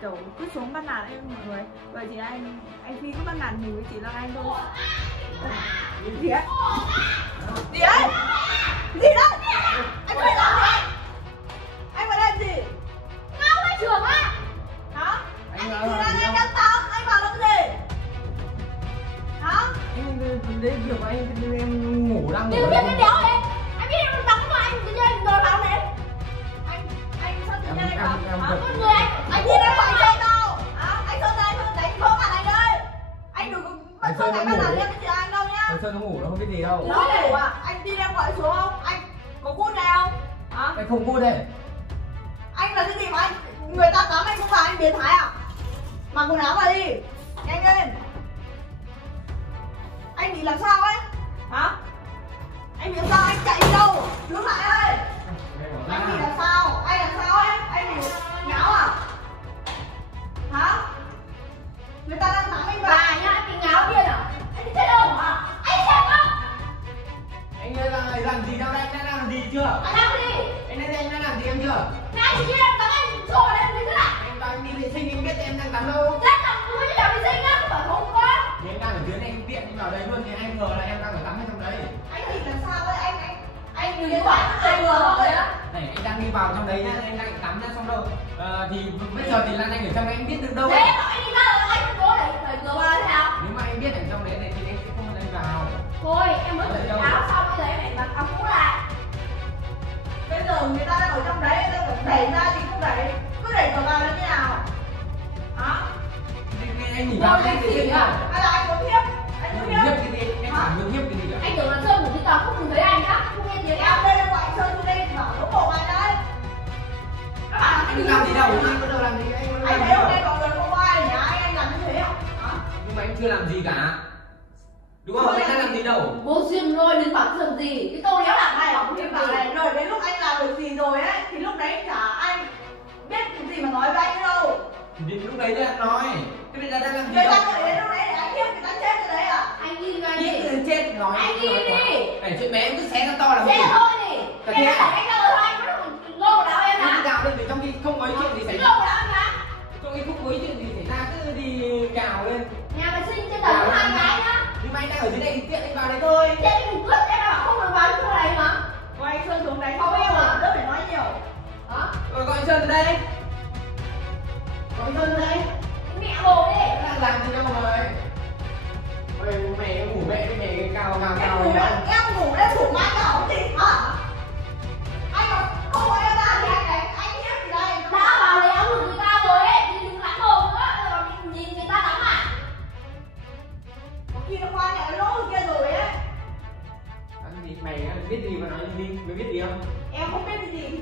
kiểu cứ xuống bắt nạt em mọi người. Bởi vì anh Phi cứ bắt nạt mình với chị Lan Anh thôi. Gì ấy? Gì ấy? Gì đó? Anh phải làm gì? Anh vào đây làm gì? Ngáo với trường á. Hả? Anh chị Lan Anh đang tắm, anh vào làm gì? Hả? Anh đấy việc anh em ngủ đang ngủ. Đừng biết cái đéo đấy. Anh biết em tắm mà anh tự nhiên đòi vào này. Anh sao tự nhiên anh vào? Con người anh Anh đang gọi đây đâu? Anh Sơn đây, Sơn đánh không bạn anh ơi. Anh đừng có không đánh bắt nạt em với chị Lan Anh đâu nhá. Anh Sơn nó ngủ nó không biết gì đâu. Nó ngủ à? Anh đi đem gọi xuống không? Anh có cút này không? Hả? Anh không cút đây. Anh là cái gì mà anh người ta tắm anh không vào, anh biến thái à? Mặc quần áo vào đi, nhanh lên. Anh bị làm sao ấy? Hả? Anh bị làm sao? Anh chạy đi đâu? Đứng lại ơi. Anh bị làm sao? Anh làm sao ấy? Anh bị ngáo à? Hả? Người ta đang tắm anh vào. bà nhá, anh bị ngáo điên à? Anh đi chơi đâu hả? Anh xem không? Anh đang làm gì đâu đây? Anh đang làm gì chưa? Anh làm gì? Anh đang làm gì em chưa? Này anh chỉ em tắm anh rồi đấy, đi thế nào? Anh bảo anh đi vệ sinh anh biết em đang tắm đâu. Chắc là tôi đi làm vệ sinh á, không phải không có. Thì em đang ở dưới này anh tiện anh vào đây luôn thì anh ngờ là em đang ở tắm ở trong đấy. Anh bị làm sao ấy? Anh Điện thoại anh vừa thôi á. Này anh đang đi vào trong đấy nhá, anh đang tắm ra xong đâu. Thì bây giờ thì Lan Anh ở trong đấy anh biết được đâu. Thế mà anh đi ra rồi anh không có để thời giờ qua thế nào? Nếu mà anh biết ở trong đấy này thì em sẽ không cho anh vào. Thôi em mới thử áo xong bây giờ em phải mặc áo cũ lại. bây giờ người ta đang ở trong đấy, anh đang đẩy ra thì không đẩy, cứ đẩy vào vào là như nào? Hả? Anh nhìn vào anh thấy gì nhá? Hay là anh muốn hiếp? Anh muốn hiếp? Hiếp cái gì? Em chẳng muốn hiếp cái gì cả. Anh tưởng là Sơn ngủ cái tòa không nhìn thấy anh á, không nghe tiếng Em đây là gọi anh Sơn xuống đây bảo nó bộ anh đấy. Các bạn Anh làm gì đâu, anh có đâu làm gì anh thấy hôm nay có người không ai nhà anh làm như thế à? Hả? Nhưng mà anh chưa làm gì cả. Đúng không? Anh đang làm gì đâu. vô duyên thôi, đừng bảo làm gì. Cái câu đéo làm này không Cái biết bảo gì. này, rồi đến lúc anh làm được gì rồi ấy, thì lúc đấy chả anh biết cái gì mà nói với anh đâu. Thì lúc đấy tôi đang nói. Thế bây giờ đang làm gì Người đâu. ta gọi đến lúc đấy để anh hiếp người ta chết rồi đấy à? Anh đi ngay Chết đi. thì chết nói. Anh đi đi. Này chuyện bé em cứ xé ra to làm gì. Thế thôi đi. Thật Em thế đã à? đẩy anh ra rồi thôi, anh vẫn lô đảo em Em hả? đi gạo lên thì trong khi không có chuyện gì xảy Lô ra. đảo em hả? Trong khi không có chuyện gì xảy ra cứ đi cào lên. Nhà vệ sinh trên tầng có 2 cái nhá. Nhưng mà anh đang ở dưới đây thì tiện anh vào đấy thôi. Trên cái cục cướp em đã bảo không được vào cái khu này mà. Gọi anh Sơn xuống đánh không em à? Đỡ phải nói nhiều. Hả? Rồi gọi anh Sơn từ đây. Gọi anh Sơn từ đây. Mẹ bồ đi. Em đang làm gì đâu rồi. Ôi mẹ ngủ mẹ với mẹ cào cào cào Em đấy. ngủ em ngủ mãi cả không gì hả? Anh còn không có em ra thì anh hiếp gì đây? Đã vào lấy áo ngực người ta rồi ấy, thì đừng lãng mồm nữa, rồi nhìn người ta tắm à? Có khi nó qua nhà cái lỗ kia rồi ấy. Anh gì mày biết gì mà nói đi, mày biết gì không? Em không biết cái gì.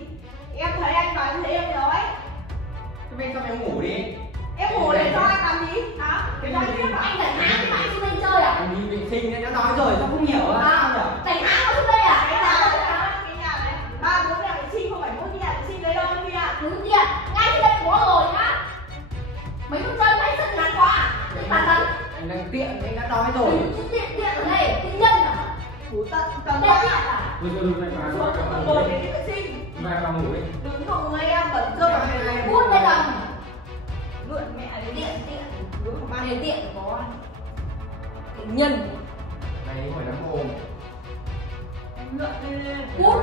Em thấy anh và em thấy em nói. Thế bây giờ mày ngủ đi. Em ngủ để cho anh làm gì? Hả? Để cho anh hiếp à? Anh rảnh háng mà anh xuống đây chơi à? Anh đi vệ sinh nó nói rồi, sao không hiểu á? Rảnh háng mà xuống đây à? Cái nhà này, 3-4 nhà vệ sinh không phải mỗi nhà vệ sinh đấy đâu anh Huy ạ. Đúng tiền, ngay trên đây có rồi nhá. Mấy con chân anh rất ngắn quá à? Bản thân. Anh đang tiện, anh đã nói rồi. Tiện ở đây, tiện nhân à? Thủ tận tầng Đây 3. tiện à? Rồi rồi mày vào Xuống tầng ngủ 1 đi. để đi vệ sinh. Mày vào ngủ đi. Đứng phòng người em bẩn cơ mà mày Hút đây tầng. lượn mẹ đấy. Tiện. Đứng phòng 3 Này tiện có tiện nhân. Mày hỏi lắm mồm. lượn lên. Hút.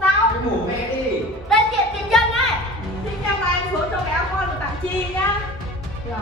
Sao? Mày ngủ mẹ đi. Đây tiện nhân đấy. Xin em là anh xuống cho bé con được tặng chi nhá. Được.